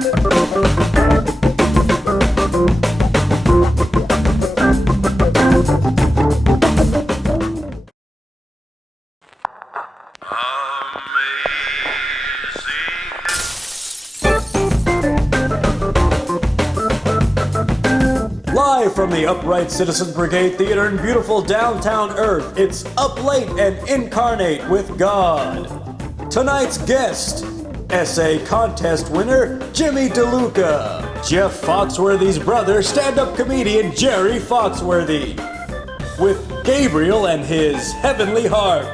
Live from the Upright Citizens Brigade Theater in beautiful downtown Earth, it's Up Late and Incarnate with God. Tonight's guest, essay contest winner Jimmy DeLuca, Jeff Foxworthy's brother, stand-up comedian Jerry Foxworthy, with Gabriel and his heavenly harp.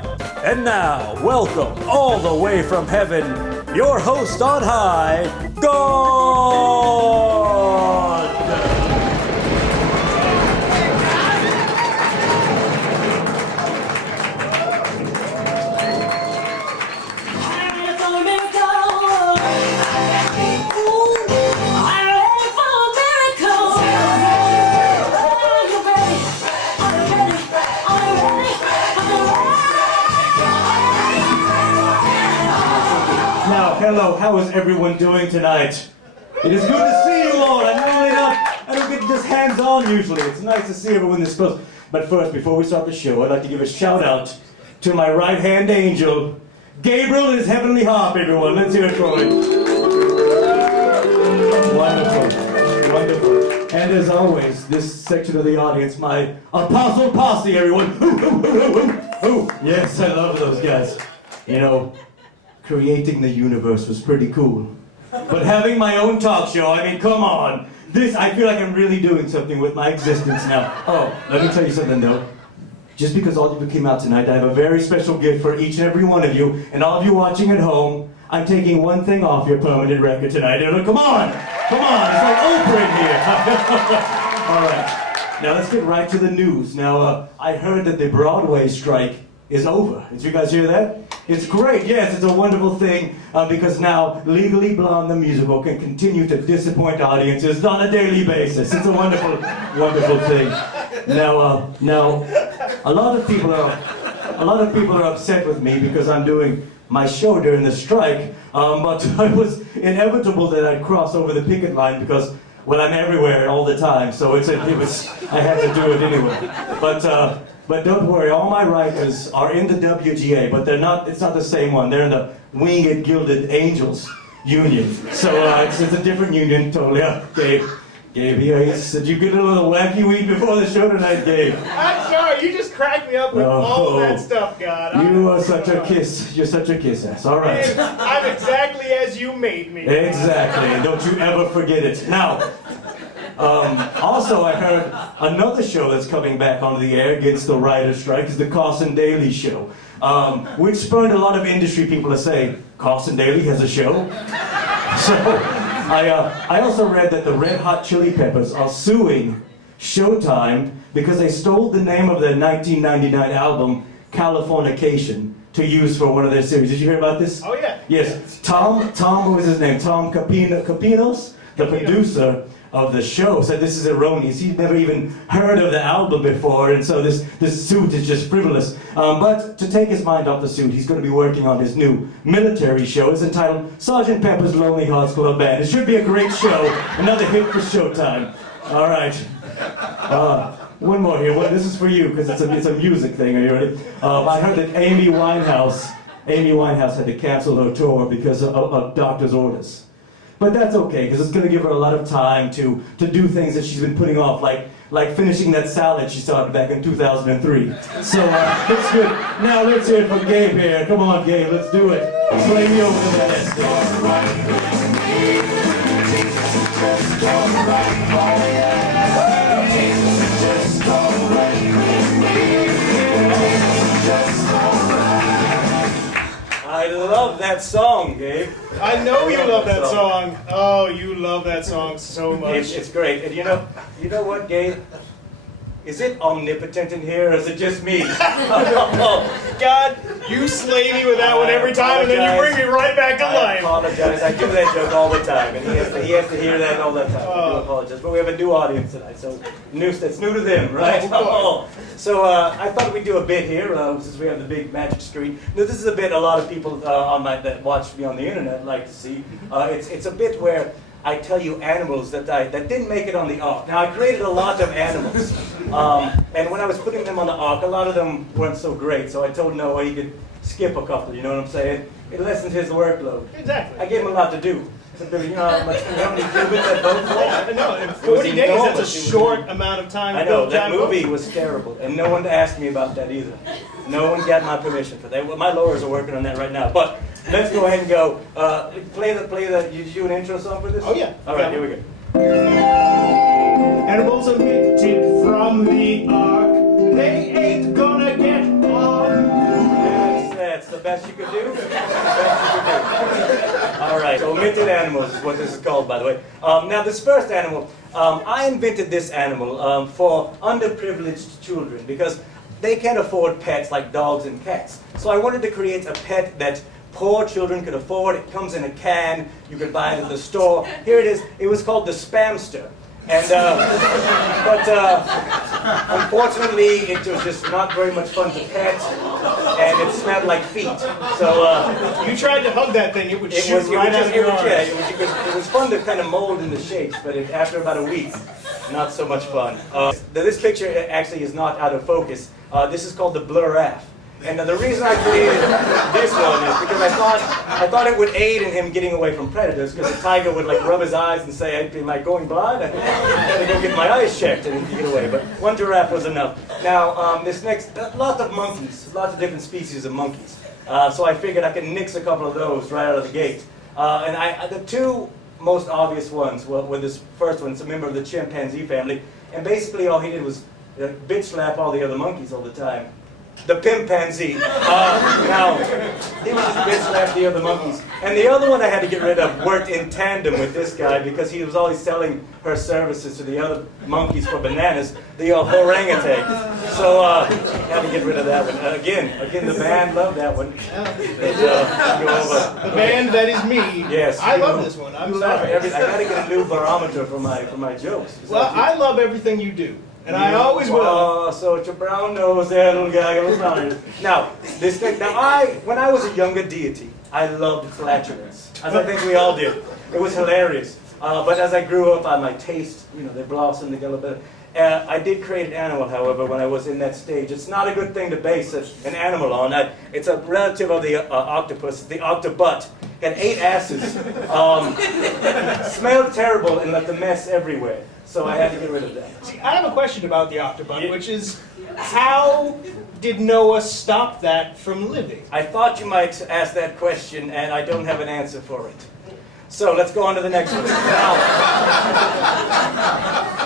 And now, welcome all the way from heaven, your host on high, God! Hello, how is everyone doing tonight? It is good to see you all. I don't get this hands-on usually. It's nice to see everyone this close. But first, before we start the show, I'd like to give a shout-out to my right-hand angel, Gabriel and his heavenly harp, everyone. Let's hear it for him. Wonderful, wonderful. And as always, this section of the audience, my apostle posse, everyone. Ooh, yes, I love those guys. You know, creating the universe was pretty cool. But having my own talk show, I mean, come on. I feel like I'm really doing something with my existence now. Oh, let me tell you something though. Just because all of you came out tonight, I have a very special gift for each and every one of you. And all of you watching at home, I'm taking one thing off your permanent record tonight. Come on, it's like Oprah in here. All right, now let's get right to the news. Now, I heard that the Broadway strike is over. Did you guys hear that? It's great, yes, it's a wonderful thing because now Legally Blonde the musical can continue to disappoint audiences on a daily basis. It's a wonderful, wonderful thing. Now, a lot of people are upset with me because I'm doing my show during the strike, but it was inevitable that I'd cross over the picket line because, well, I'm everywhere all the time, so I had to do it anyway. But don't worry, all my writers are in the WGA, but it's not the same one. They're in the Winged Gilded Angels Union. So it's a different union, totally. Gabe, did you get a little wacky weed before the show tonight, Gabe? I'm sorry, you just cracked me up with all that stuff, God. You are such a kiss. You're such a kiss ass. All right. I'm exactly as you made me. Exactly. Don't you ever forget it. Now, also, I heard another show that's coming back onto the air against the writer's strike is the Carson Daly Show, which spurred a lot of industry people to say, Carson Daly has a show? So, I also read that the Red Hot Chili Peppers are suing Showtime because they stole the name of their 1999 album, Californication, to use for one of their series. Did you hear about this? Oh, yeah. Yes. Tom, what was his name? Tom Capinos, the producer of the show, said this is erroneous. He'd never even heard of the album before, and so this suit is just frivolous. But to take his mind off the suit, he's going to be working on his new military show. It's entitled Sgt. Pepper's Lonely Hearts Club Band. It should be a great show. Another hit for Showtime. All right. One more here. This is for you, because it's a music thing. Are you ready? I heard that Amy Winehouse had to cancel her tour because of doctor's orders. But that's okay, because it's going to give her a lot of time to do things that she's been putting off, like finishing that salad she started back in 2003. So, that's good. Now let's hear it from Gabe here. Come on, Gabe, let's do it. Play me over to that I love that song, Gabe. I know you love that song. Oh, you love that song so much. It's great. And you know what, Gabe? Is it omnipotent in here, or is it just me? God, you slay me with that one every time, and then you bring me right back to life. I apologize. I do that joke all the time, and he has to hear that all the time. I do apologize. But we have a new audience tonight, so it's new to them, right? So I thought we'd do a bit here, since we have the big magic screen. Now, this is a bit a lot of people that watch me on the internet like to see. It's a bit where I tell you animals that didn't make it on the ark. Now I created a lot of animals, and when I was putting them on the ark, a lot of them weren't so great. So I told Noah he could skip a couple. You know what I'm saying? It lessens his workload. Exactly. I gave him a lot to do. So, you know how many cubits that boat for? No, in 40 days, that's a short amount of time. I know, that movie was terrible, and no one asked me about that either. No one got my permission for that. Well, my lawyers are working on that right now. But let's go ahead and go. Play the. You do an intro song for this? Oh yeah. All right, here we go. Animals omitted from the ark. They ain't gonna get on. That's the best you could do? That's the best you could do. All right, so omitted animals is what this is called, by the way. Now, this first animal, I invented this animal for underprivileged children because they can't afford pets like dogs and cats. So I wanted to create a pet that poor children could afford. It comes in a can. You could buy it at the store. Here it is. It was called the Spamster. And, unfortunately, it was just not very much fun to pet, and it smelled like feet. So, you tried to hug that thing, it would shoot right out of your arms. Yeah, it was fun to kind of mold into shapes, but after about a week, not so much fun. This picture actually is not out of focus. This is called the Blur-Aff. And the reason I created this one is because I thought it would aid in him getting away from predators, because the tiger would like rub his eyes and say, "Am I going blind? I gotta go get my eyes checked," and he'd get away. But one giraffe was enough. Now this next, lots of monkeys, lots of different species of monkeys. So I figured I could nix a couple of those right out of the gate. And the two most obvious ones were this first one. It's a member of the chimpanzee family, and basically all he did was bitch slap all the other monkeys all the time. The pimpanzee. Now, he was just bitch slap the other monkeys. And the other one I had to get rid of worked in tandem with this guy because he was always selling her services to the other monkeys for bananas, the orangutan. So I had to get rid of that one. Again, the band loved that one. The band that is me. Yes. I love this one. I'm sorry. I got to get a new barometer for my jokes. Well, I love everything you do. And I always will. Oh, so it's your brown nose there, little guy. Now, when I was a younger deity, I loved flatulence, as I think we all did. It was hilarious. But as I grew up, my taste, they blossomed a little bit. I did create an animal, however, when I was in that stage. It's not a good thing to base an animal on. It's a relative of the octopus, the octobut. Had 8 asses, smelled terrible, and left a mess everywhere. So I had to get rid of that. See, I have a question about the octobut, which is, how did Noah stop that from living? I thought you might ask that question, and I don't have an answer for it. So let's go on to the next one.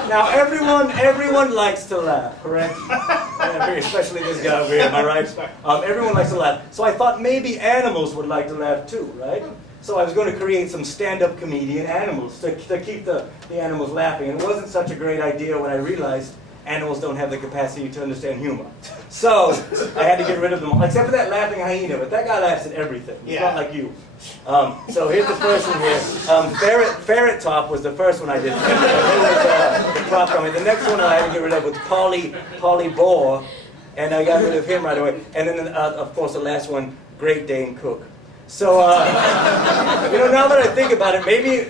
Now everyone likes to laugh, correct? Especially this guy over here, am I right? Everyone likes to laugh. So I thought maybe animals would like to laugh too, right? So I was going to create some stand-up comedian animals to keep the animals laughing. And it wasn't such a great idea when I realized animals don't have the capacity to understand humor. So I had to get rid of them all, except for that laughing hyena, but that guy laughs at everything. He's not like you. So here's the first one here. Ferret Top was the first one I did. He was the prop comedy. The next one I had to get rid of was Polly Boar, and I got rid of him right away. And then, of course, the last one, Great Dane Cook. So, now that I think about it, maybe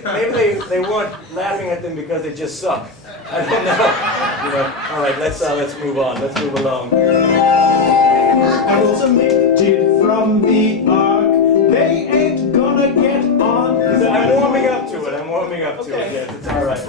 they weren't laughing at them because they just suck. I don't know. All right, let's move on. Let's move along. Animals omitted from the ark. They ain't gonna get on. I'm warming up to it. Yes, it's all right.